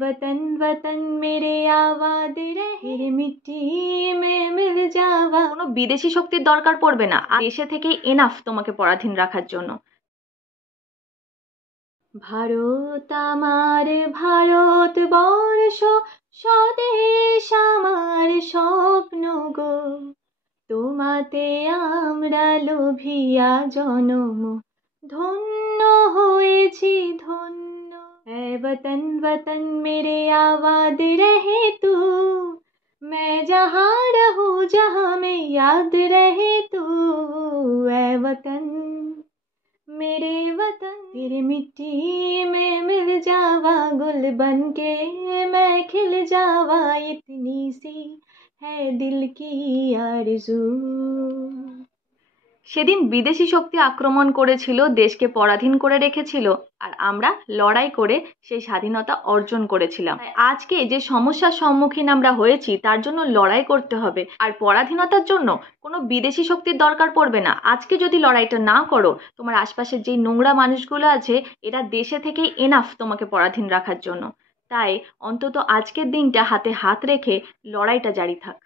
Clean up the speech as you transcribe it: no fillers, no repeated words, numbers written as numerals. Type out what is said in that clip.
वतन वतन मेरे आबाद रहे मिट्टी में मिल जावा। কোনো বিদেশি শক্তির দরকার পড়বে না, দেশে থেকেই এনাফ তোমাকে পরাধীন রাখার জন্য। ভারত আমার ভারতবর্ষ, স্বদেশ আমার স্বপ্ন গো, তোমাতে আমরা লোভিয়া জনম, ধন্য হয়েছি ধন্য। এ वतन वतन मेरे आबाद रहे तू, मैं जहाँ रहूँ जहाँ में याद रहे तू। ए वतन मेरे वतन, तेरे मिट्टी में मिल जावा, गुल बन के मैं खिल जावा, इतनी सी है दिल की आरज़ू। সেদিন বিদেশি শক্তি আক্রমণ করেছিল, দেশকে পরাধীন করে রেখেছিল, আর আমরা লড়াই করে সেই স্বাধীনতা অর্জন করেছিলাম। আজকে যে সমস্যার সম্মুখীন আমরা হয়েছি তার জন্য লড়াই করতে হবে, আর পরাধীনতার জন্য কোনো বিদেশি শক্তির দরকার পড়বে না। আজকে যদি লড়াইটা না করো, তোমার আশপাশের যে নোংরা মানুষগুলো আছে এরা দেশে থেকেই এনাফ তোমাকে পরাধীন রাখার জন্য। তাই অন্তত আজকের দিনটা হাতে হাত রেখে লড়াইটা জারি থাক।